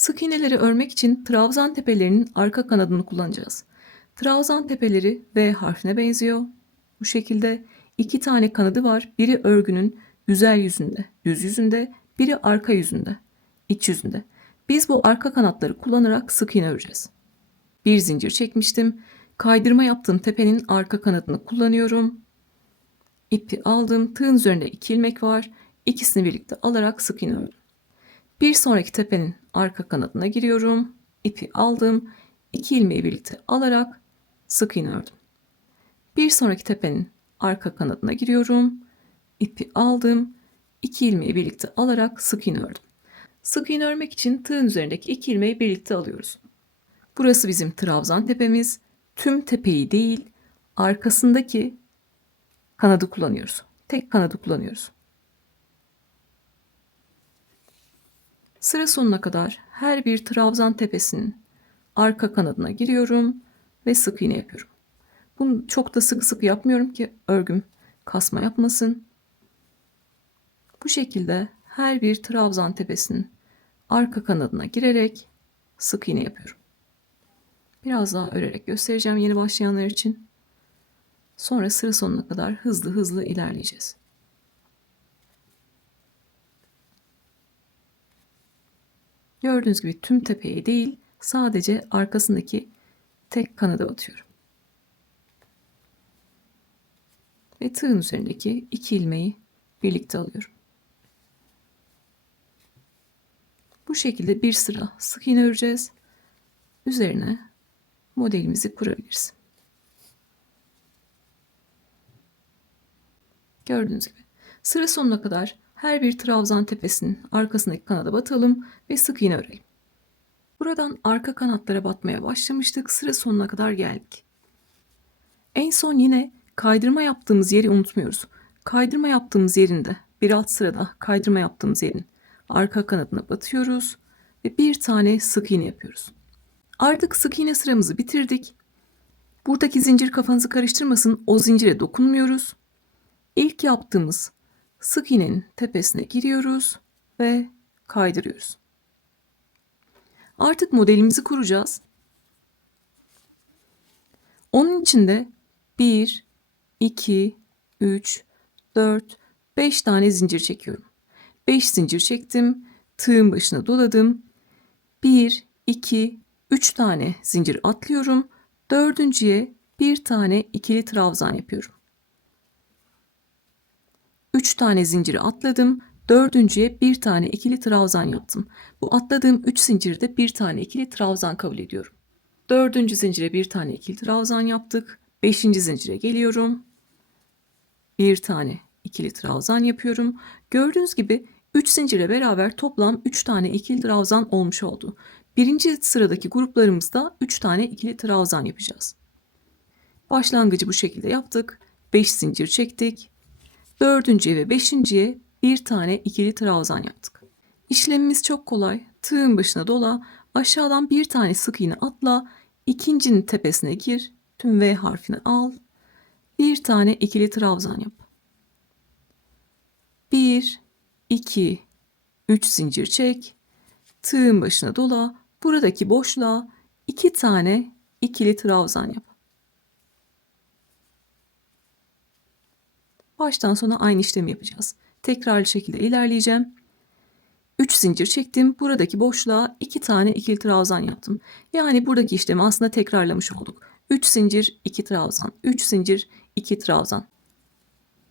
Sık iğneleri örmek için trabzan tepelerinin arka kanadını kullanacağız. Trabzan tepeleri V harfine benziyor. Bu şekilde 2 tane kanadı var. Biri örgünün yüzer yüzünde, düz yüzünde, biri arka yüzünde, iç yüzünde. Biz bu arka kanatları kullanarak sık iğne öreceğiz. Bir zincir çekmiştim. Kaydırma yaptığım tepenin arka kanadını kullanıyorum. İpi aldım. Tığın üzerinde 2 ilmek var. İkisini birlikte alarak sık iğne ördüm. Bir sonraki tepenin arka kanadına giriyorum. İpi aldım. 2 ilmeği birlikte alarak sık iğne ördüm. Bir sonraki tepenin arka kanadına giriyorum. İpi aldım. 2 ilmeği birlikte alarak sık iğne ördüm. Sık iğne örmek için tığın üzerindeki 2 ilmeği birlikte alıyoruz. Burası bizim trabzan tepemiz. Tüm tepeyi değil, arkasındaki kanadı kullanıyoruz. Tek kanadı kullanıyoruz. Sıra sonuna kadar her bir trabzan tepesinin arka kanadına giriyorum ve sık iğne yapıyorum. Bunu çok da sık sık yapmıyorum ki örgüm kasma yapmasın. Bu şekilde her bir trabzan tepesinin arka kanadına girerek sık iğne yapıyorum. Biraz daha örerek göstereceğim yeni başlayanlar için. Sonra sıra sonuna kadar hızlı hızlı ilerleyeceğiz. Gördüğünüz gibi tüm tepeye değil, sadece arkasındaki tek kanada batıyorum. Ve tığın üzerindeki 2 ilmeği birlikte alıyorum. Bu şekilde bir sıra sık iğne öreceğiz. Üzerine modelimizi kurabiliriz. Gördüğünüz gibi sıra sonuna kadar her bir trabzan tepesinin arkasındaki kanada batalım ve sık iğne örelim. Buradan arka kanatlara batmaya başlamıştık. Sıra sonuna kadar geldik. En son yine kaydırma yaptığımız yeri unutmuyoruz. Kaydırma yaptığımız yerinde bir alt sırada kaydırma yaptığımız yerin arka kanadına batıyoruz ve bir tane sık iğne yapıyoruz. Artık sık iğne sıramızı bitirdik. Buradaki zincir kafanızı karıştırmasın. O zincire dokunmuyoruz. İlk yaptığımız sık iğnenin tepesine giriyoruz ve kaydırıyoruz. Artık modelimizi kuracağız. Onun için de 1, 2, 3, 4, 5 tane zincir çekiyorum. 5 zincir çektim. Tığın başına doladım. 1, 2, 3 tane zincir atlıyorum. Dördüncüye bir tane ikili trabzan yapıyorum. 3 tane zinciri atladım. Dördüncüye bir tane ikili trabzan yaptım. Bu atladığım 3 zincirde bir tane ikili trabzan kabul ediyorum. Dördüncü zincire bir tane ikili trabzan yaptık. Beşinci zincire geliyorum. Bir tane ikili trabzan yapıyorum. Gördüğünüz gibi 3 zincire beraber toplam 3 tane ikili trabzan olmuş oldu. Birinci sıradaki gruplarımızda 3 tane ikili trabzan yapacağız. Başlangıcı bu şekilde yaptık. 5 zincir çektik. Dördüncüye ve beşinciye bir tane ikili trabzan yaptık. İşlemimiz çok kolay. Tığın başına dola, aşağıdan bir tane sık iğne atla, ikincinin tepesine gir, tüm V harfini al, bir tane ikili trabzan yap. 1, 2, 3 zincir çek, tığın başına dola, buradaki boşluğa 2 tane ikili trabzan yap. Baştan sona aynı işlemi yapacağız. Tekrarlı şekilde ilerleyeceğim. 3 zincir çektim. Buradaki boşluğa 2 tane ikili trabzan yaptım. Yani buradaki işlemi aslında tekrarlamış olduk. 3 zincir, 2 trabzan, 3 zincir, 2 trabzan.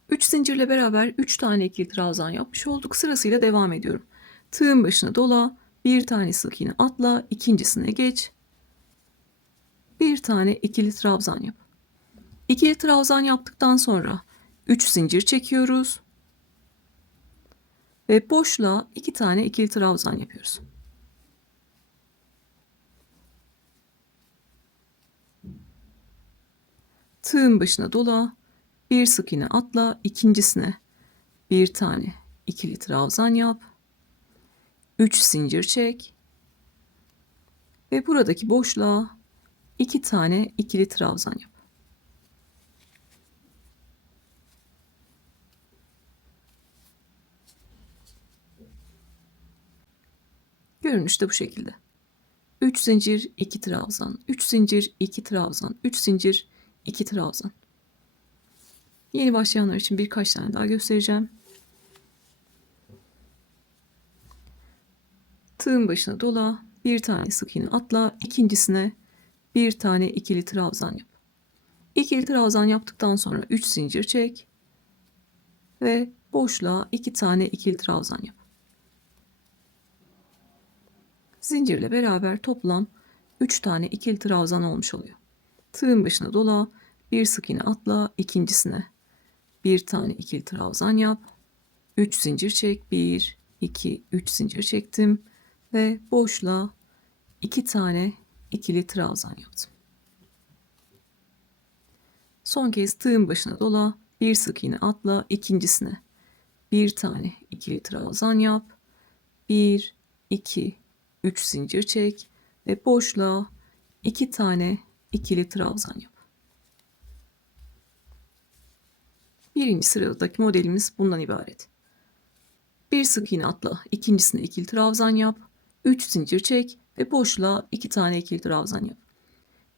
3 zincirle beraber 3 tane ikili trabzan yapmış olduk. Sırasıyla devam ediyorum. Tığın başına dola, bir tane sık iğne atla, ikincisine geç. Bir tane ikili trabzan yap. İkili trabzan yaptıktan sonra 3 zincir çekiyoruz. Ve boşluğa 2 tane ikili trabzan yapıyoruz. Tığın başına dola, bir sık iğne atla, ikincisine bir tane ikili trabzan yap, 3 zincir çek ve buradaki boşluğa 2 tane ikili trabzan yap. Görünüş de bu şekilde. 3 zincir, 2 trabzan, 3 zincir, 2 trabzan, 3 zincir, 2 trabzan. Yeni başlayanlar için birkaç tane daha göstereceğim. Tığın başına dola, bir tane sık iğne atla, ikincisine bir tane ikili trabzan yap. İkili trabzan yaptıktan sonra 3 zincir çek ve boşluğa 2 tane ikili trabzan yap. Zincirle beraber toplam 3 tane ikili trabzan olmuş oluyor. Tığın başına dola, bir sık iğne atla, ikincisine bir tane ikili trabzan yap, 3 zincir çek, 1 2 3 zincir çektim ve boşluğa 2 tane ikili trabzan yaptım. Son kez tığın başına dola, bir sık iğne atla, ikincisine bir tane ikili trabzan yap, 1 2 3 zincir çek ve boşluğa 2 tane ikili trabzan yap. Birinci sıradaki modelimiz bundan ibaret. Bir sık iğne atla, ikincisine ikili trabzan yap, 3 zincir çek ve boşluğa 2 tane ikili trabzan yap.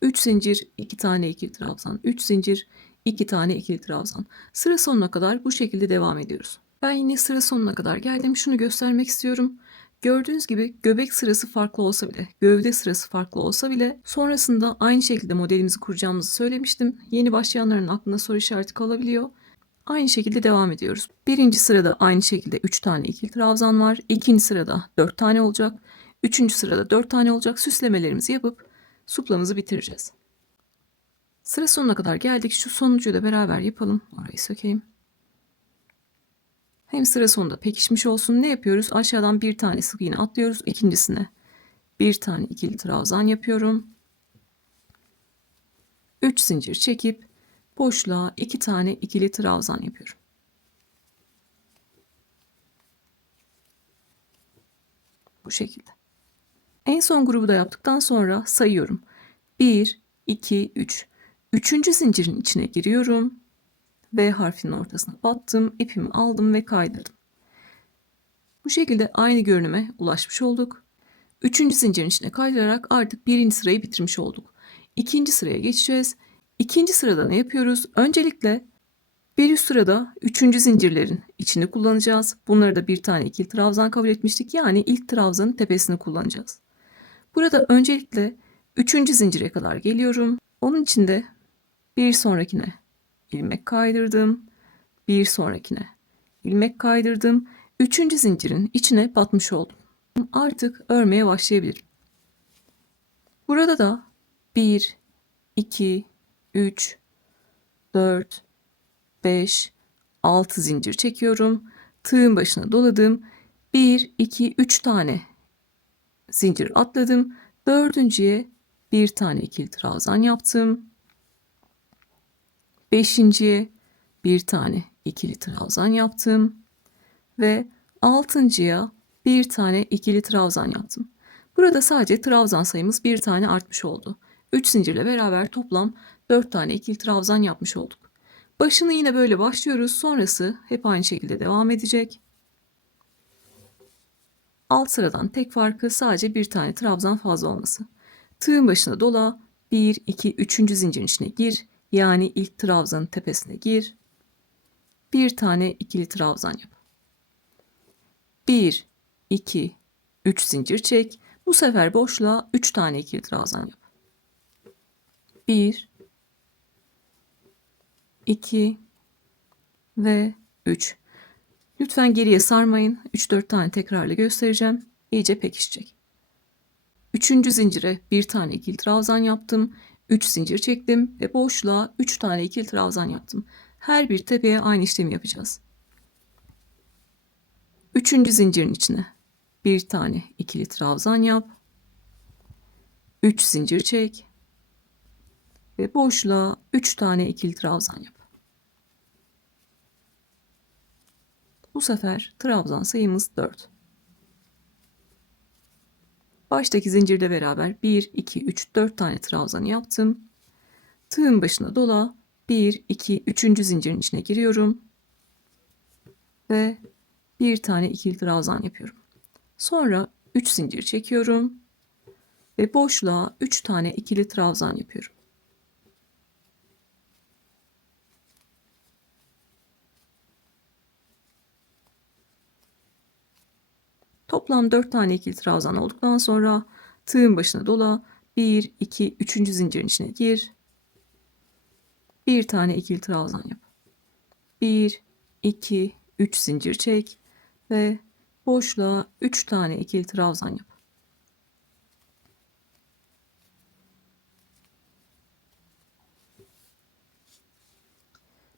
3 zincir, 2 tane ikili trabzan, 3 zincir, 2 tane ikili trabzan. Sıra sonuna kadar bu şekilde devam ediyoruz. Ben yine sıra sonuna kadar geldim. Şunu göstermek istiyorum. Gördüğünüz gibi göbek sırası farklı olsa bile, gövde sırası farklı olsa bile sonrasında aynı şekilde modelimizi kuracağımızı söylemiştim. Yeni başlayanların aklına soru işareti kalabiliyor. Aynı şekilde devam ediyoruz. Birinci sırada aynı şekilde 3 tane ikili trabzan var. İkinci sırada 4 tane olacak. Üçüncü sırada 4 tane olacak. Süslemelerimizi yapıp suplamızı bitireceğiz. Sıra sonuna kadar geldik. Şu sonuncuyu da beraber yapalım. Orayı sökeyim. Hem sıra sonunda pekişmiş olsun. Ne yapıyoruz? Aşağıdan bir tane sık iğne atlıyoruz. İkincisine bir tane ikili trabzan yapıyorum. 3 zincir çekip boşluğa 2 tane ikili trabzan yapıyorum. Bu şekilde. En son grubu da yaptıktan sonra sayıyorum. 1, 2, 3. Üçüncü zincirin içine giriyorum. V harfinin ortasına battım. İpimi aldım ve kaydırdım. Bu şekilde aynı görünüme ulaşmış olduk. Üçüncü zincirin içine kaydırarak artık birinci sırayı bitirmiş olduk. İkinci sıraya geçeceğiz. İkinci sırada ne yapıyoruz? Öncelikle bir üst sırada üçüncü zincirlerin içini kullanacağız. Bunları da bir tane ikili trabzan kabul etmiştik. Yani ilk trabzanın tepesini kullanacağız. Burada öncelikle üçüncü zincire kadar geliyorum. Onun için de bir sonrakine ilmek kaydırdım. Bir sonrakine ilmek kaydırdım. Üçüncü zincirin içine batmış oldum. Artık örmeye başlayabilirim. Burada da 1, 2, 3, 4, 5, 6 zincir çekiyorum. Tığın başına doladım. 1, 2, 3 tane zincir atladım. Dördüncüye bir tane ikili trabzan yaptım. Beşinciye bir tane ikili trabzan yaptım. Ve altıncıya bir tane ikili trabzan yaptım. Burada sadece trabzan sayımız bir tane artmış oldu. 3 zincirle beraber toplam 4 tane ikili trabzan yapmış olduk. Başını yine böyle başlıyoruz. Sonrası hep aynı şekilde devam edecek. Alt sıradan tek farkı sadece bir tane trabzan fazla olması. Tığın başına dola, 1, 2, 3. zincirin içine gir. Yani ilk trabzanın tepesine gir. Bir tane ikili trabzan yap. 1, 2, 3 zincir çek. Bu sefer boşluğa 3 tane ikili trabzan yap. 1, 2 ve 3. Lütfen geriye sarmayın. 3-4 tane tekrarla göstereceğim. İyice pekişecek. Üçüncü zincire bir tane ikili trabzan yaptım. 3 zincir çektim ve boşluğa 3 tane ikili trabzan yaptım. Her bir tepeye aynı işlemi yapacağız. Üçüncü zincirin içine bir tane ikili trabzan yap. 3 zincir çek ve boşluğa 3 tane ikili trabzan yap. Bu sefer trabzan sayımız 4. Baştaki zincirle beraber 1, 2, 3, 4 tane trabzanı yaptım. Tığın başına dola, 1, 2, 3. zincirin içine giriyorum. Ve bir tane ikili trabzan yapıyorum. Sonra 3 zincir çekiyorum. Ve boşluğa 3 tane ikili trabzan yapıyorum. Toplam 4 tane ikili trabzan olduktan sonra tığın başına dola, 1, 2, 3. zincirin içine gir. Bir tane ikili trabzan yap. 1, 2, 3 zincir çek ve boşluğa 3 tane ikili trabzan yap.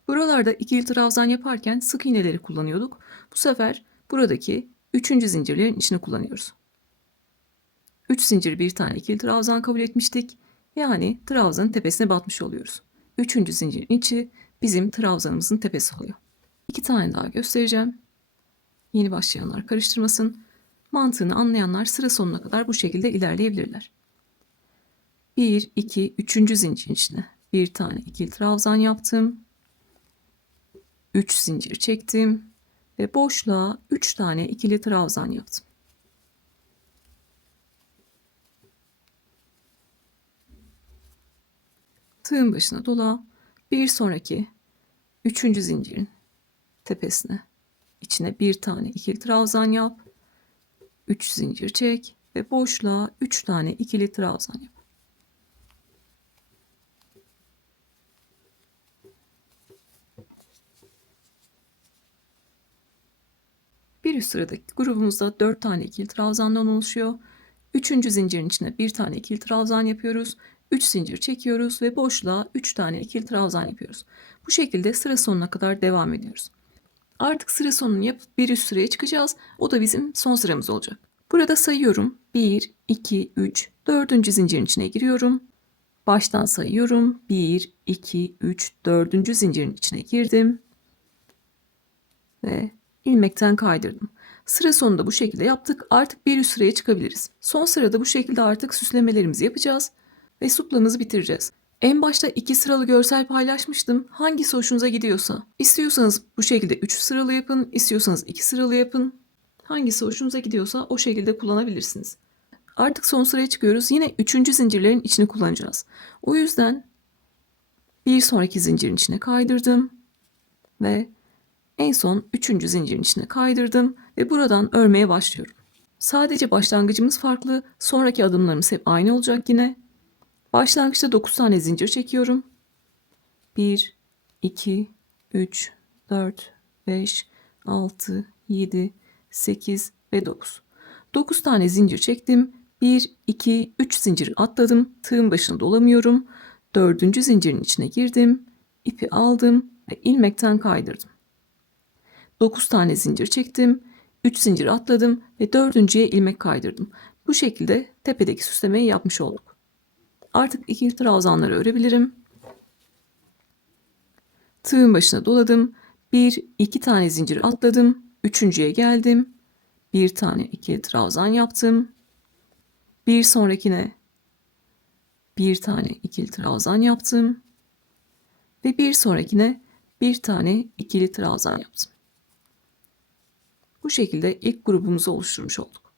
Buralarda ikili trabzan yaparken sık iğneleri kullanıyorduk. Bu sefer buradaki 3. zincirlerin içine kullanıyoruz. 3 zincir bir tane ikili trabzan kabul etmiştik. Yani trabzanın tepesine batmış oluyoruz. 3. zincirin içi bizim trabzanımızın tepesi oluyor. 2 tane daha göstereceğim. Yeni başlayanlar karıştırmasın. Mantığını anlayanlar sıra sonuna kadar bu şekilde ilerleyebilirler. 1, 2, 3. zincirin içine bir tane ikili trabzan yaptım. 3 zincir çektim ve boşluğa 3 tane ikili trabzan yaptım. Tığın başına dola, bir sonraki 3. zincirin tepesine, içine bir tane ikili trabzan yap, 3 zincir çek ve boşluğa 3 tane ikili trabzan yap. Bir üst sıradaki grubumuzda 4 tane ikili trabzandan oluşuyor. 3. zincirin içine bir tane ikili trabzan yapıyoruz. 3 zincir çekiyoruz ve boşluğa 3 tane ikili trabzan yapıyoruz. Bu şekilde sıra sonuna kadar devam ediyoruz. Artık sıra sonunu yapıp bir üst sıraya çıkacağız. O da bizim son sıramız olacak. Burada sayıyorum. 1, 2, 3, 4. zincirin içine giriyorum. Baştan sayıyorum. 1, 2, 3, 4. zincirin içine girdim. Ve ilmekten kaydırdım. Sıra sonunda bu şekilde yaptık. Artık bir üst sıraya çıkabiliriz. Son sırada bu şekilde artık süslemelerimizi yapacağız. Ve suplamızı bitireceğiz. En başta 2 sıralı görsel paylaşmıştım. Hangisi hoşunuza gidiyorsa. İstiyorsanız bu şekilde 3 sıralı yapın. İstiyorsanız 2 sıralı yapın. Hangisi hoşunuza gidiyorsa o şekilde kullanabilirsiniz. Artık son sıraya çıkıyoruz. Yine 3. zincirlerin içini kullanacağız. O yüzden bir sonraki zincirin içine kaydırdım. Ve en son 3. zincirin içine kaydırdım. Ve buradan örmeye başlıyorum. Sadece başlangıcımız farklı. Sonraki adımlarımız hep aynı olacak yine. Başlangıçta 9 tane zincir çekiyorum. 1, 2, 3, 4, 5, 6, 7, 8 ve 9. 9 tane zincir çektim. 1, 2, 3 zincir atladım. Tığın başına dolamıyorum. 4. zincirin içine girdim. İpi aldım ve ilmekten kaydırdım. 9 tane zincir çektim. 3 zincir atladım ve 4.'ye ilmek kaydırdım. Bu şekilde tepedeki süslemeyi yapmış olduk. Artık ikili trabzanları örebilirim. Tığın başına doladım. 1, 2 tane zincir atladım. 3.'ye geldim. Bir tane ikili trabzan yaptım. Bir sonrakine bir tane ikili trabzan yaptım. Ve bir sonrakine bir tane ikili trabzan yaptım. Bu şekilde ilk grubumuzu oluşturmuş olduk.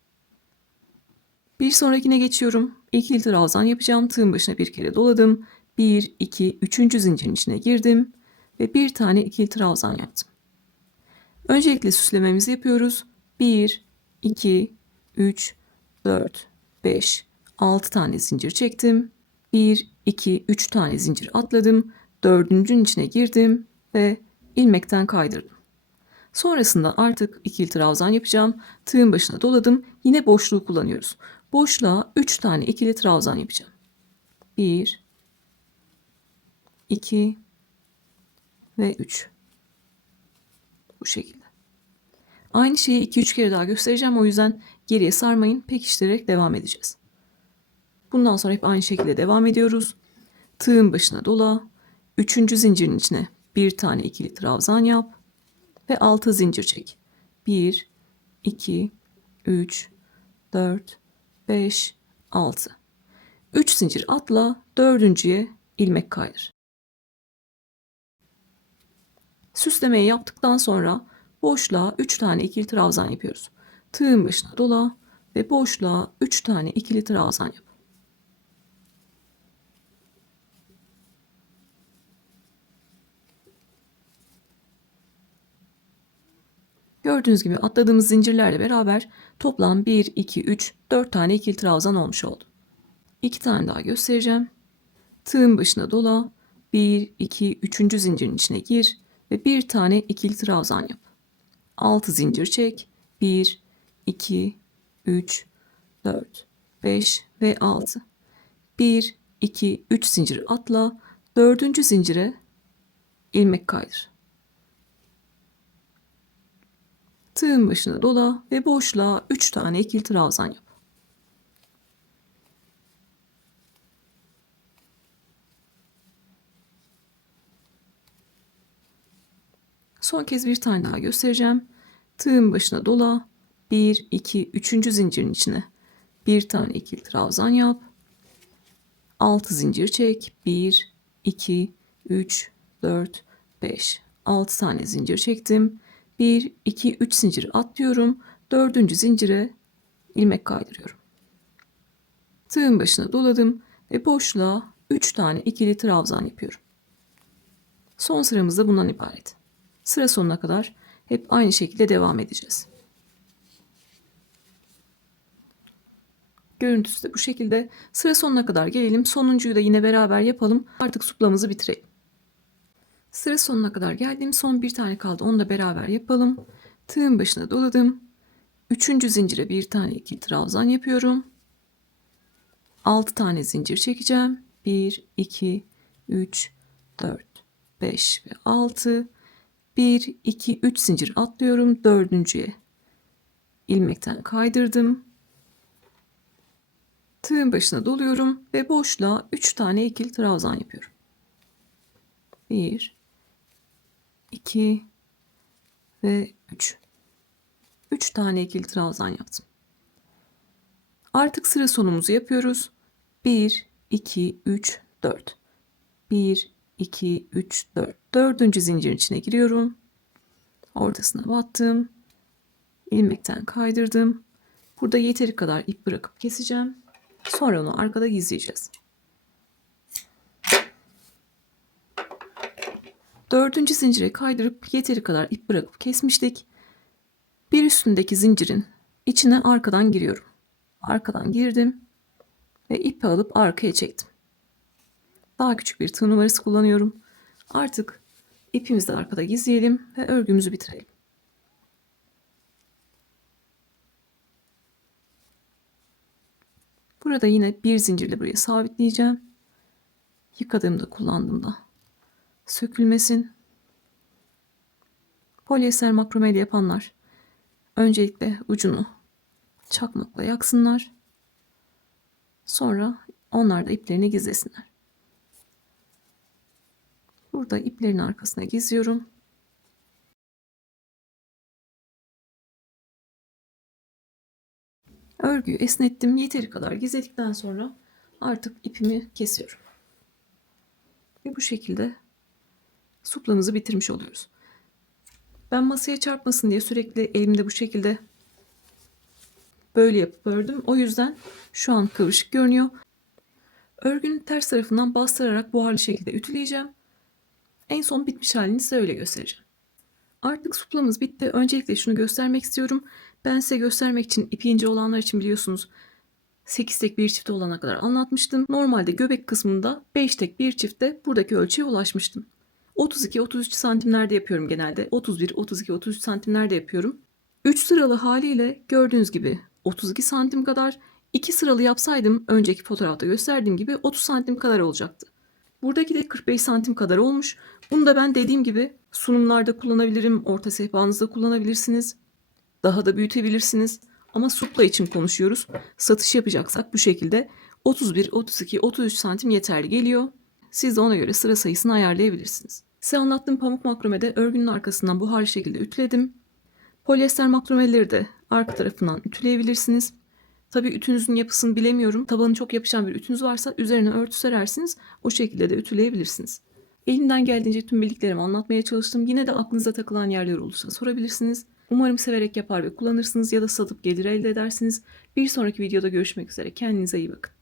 Bir sonrakine geçiyorum. İkili trabzan yapacağım. Tığın başına bir kere doladım. 1, 2, 3. zincirin içine girdim. Ve bir tane ikili trabzan yaptım. Öncelikle süslememizi yapıyoruz. 1, 2, 3, 4, 5, 6 tane zincir çektim. 1, 2, 3 tane zincir atladım. 4.'ün içine girdim ve ilmekten kaydırdım. Sonrasında artık ikili trabzan yapacağım. Tığın başına doladım. Yine boşluğu kullanıyoruz. Boşluğa 3 tane ikili trabzan yapacağım. 1, 2 ve 3. Bu şekilde. Aynı şeyi 2-3 kere daha göstereceğim. O yüzden geriye sarmayın. Pekiştirerek devam edeceğiz. Bundan sonra hep aynı şekilde devam ediyoruz. Tığın başına dola. 3. zincirin içine bir tane ikili trabzan yap. Ve 6 zincir çek. 1, 2, 3, 4, 5, 6. 3 zincir atla. 4.'ye ilmek kaydır. Süslemeyi yaptıktan sonra boşluğa 3 tane ikili trabzan yapıyoruz. Tığın başına dola ve boşluğa 3 tane ikili trabzan yap. Gördüğünüz gibi atladığımız zincirlerle beraber toplam 1, 2, 3, 4 tane ikili trabzan olmuş oldu. 2 tane daha göstereceğim. Tığın başına dola, 1, 2, 3. zincirin içine gir ve bir tane ikili trabzan yap. 6 zincir çek. 1, 2, 3, 4, 5 ve 6. 1, 2, 3 zincir atla. 4. zincire ilmek kaydır. Tığın başına dola ve boşluğa 3 tane ikili trabzan yap. Son kez bir tane daha göstereceğim. Tığın başına dola. 1, 2, 3. zincirin içine bir tane ikili trabzan yap. 6 zincir çek. 1, 2, 3, 4, 5. 6 tane zincir çektim. 1, 2, 3 zincir atlıyorum. 4. zincire ilmek kaydırıyorum. Tığın başına doladım ve boşluğa 3 tane ikili trabzan yapıyorum. Son sıramız da bundan ibaret. Sıra sonuna kadar hep aynı şekilde devam edeceğiz. Görüntüsü de bu şekilde. Sıra sonuna kadar gelelim. Sonuncuyu da yine beraber yapalım. Artık suplamızı bitirelim. Sıra sonuna kadar geldim. Son bir tane kaldı. Onu da beraber yapalım. Tığın başına doladım. 3. zincire bir tane ikili trabzan yapıyorum. 6 tane zincir çekeceğim. 1, 2, 3, 4, 5 ve 6. 1, 2, 3 zincir atlıyorum. Dördüncüye ilmekten kaydırdım. Tığın başına doluyorum ve boşluğa 3 tane ikili trabzan yapıyorum. 1, 2 ve 3. 3 tane ikili trabzan yaptım. Artık sıra sonumuzu yapıyoruz. 1, 2, 3, 4. 1, 2, 3, 4. Dördüncü zincirin içine giriyorum. Ortasına battım. İlmekten kaydırdım. Burada yeteri kadar ip bırakıp keseceğim. Sonra onu arkada gizleyeceğiz. Dördüncü zincire kaydırıp yeteri kadar ip bırakıp kesmiştik. Bir üstündeki zincirin içine arkadan giriyorum. Arkadan girdim ve ipi alıp arkaya çektim. Daha küçük bir tığ numarası kullanıyorum. Artık ipimizi de arkada gizleyelim ve örgümüzü bitirelim. Burada yine bir zincirle buraya sabitleyeceğim. Yıkadığımda kullandığımda sökülmesin. Polyester makromeli yapanlar öncelikle ucunu çakmakla yaksınlar. Sonra onlar da iplerini gizlesinler. Burada iplerin arkasına gizliyorum. Örgüyü esnettim. Yeteri kadar gizledikten sonra artık ipimi kesiyorum. Ve bu şekilde suplamızı bitirmiş oluyoruz. Ben masaya çarpmasın diye sürekli elimde bu şekilde böyle yapıp ördüm. O yüzden şu an kıvırcık görünüyor. Örgünün ters tarafından bastırarak buharlı şekilde ütüleyeceğim. En son bitmiş halini size öyle göstereceğim. Artık suplamız bitti. Öncelikle şunu göstermek istiyorum. Ben size göstermek için ipi ince olanlar için biliyorsunuz 8 tek bir çifte olana kadar anlatmıştım. Normalde göbek kısmında 5 tek bir çifte buradaki ölçüye ulaşmıştım. 32-33 santimlerde yapıyorum genelde. 31, 32, 33 santimlerde yapıyorum. 3 sıralı haliyle gördüğünüz gibi 32 santim kadar. 2 sıralı yapsaydım önceki fotoğrafta gösterdiğim gibi 30 santim kadar olacaktı. Buradaki de 45 santim kadar olmuş. Bunu da ben dediğim gibi sunumlarda kullanabilirim. Orta sehpanızda kullanabilirsiniz. Daha da büyütebilirsiniz. Ama supla için konuşuyoruz. Satış yapacaksak bu şekilde 31, 32, 33 santim yeterli geliyor. Siz de ona göre sıra sayısını ayarlayabilirsiniz. Size anlattığım pamuk makromede örgünün arkasından buharlı şekilde ütüledim. Polyester makromeleri de arka tarafından ütüleyebilirsiniz. Tabii ütünüzün yapısını bilemiyorum. Tabanı çok yapışan bir ütünüz varsa üzerine örtü serersiniz. O şekilde de ütüleyebilirsiniz. Elimden geldiğince tüm bildiklerimi anlatmaya çalıştım. Yine de aklınıza takılan yerler olursa sorabilirsiniz. Umarım severek yapar ve kullanırsınız ya da satıp gelir elde edersiniz. Bir sonraki videoda görüşmek üzere. Kendinize iyi bakın.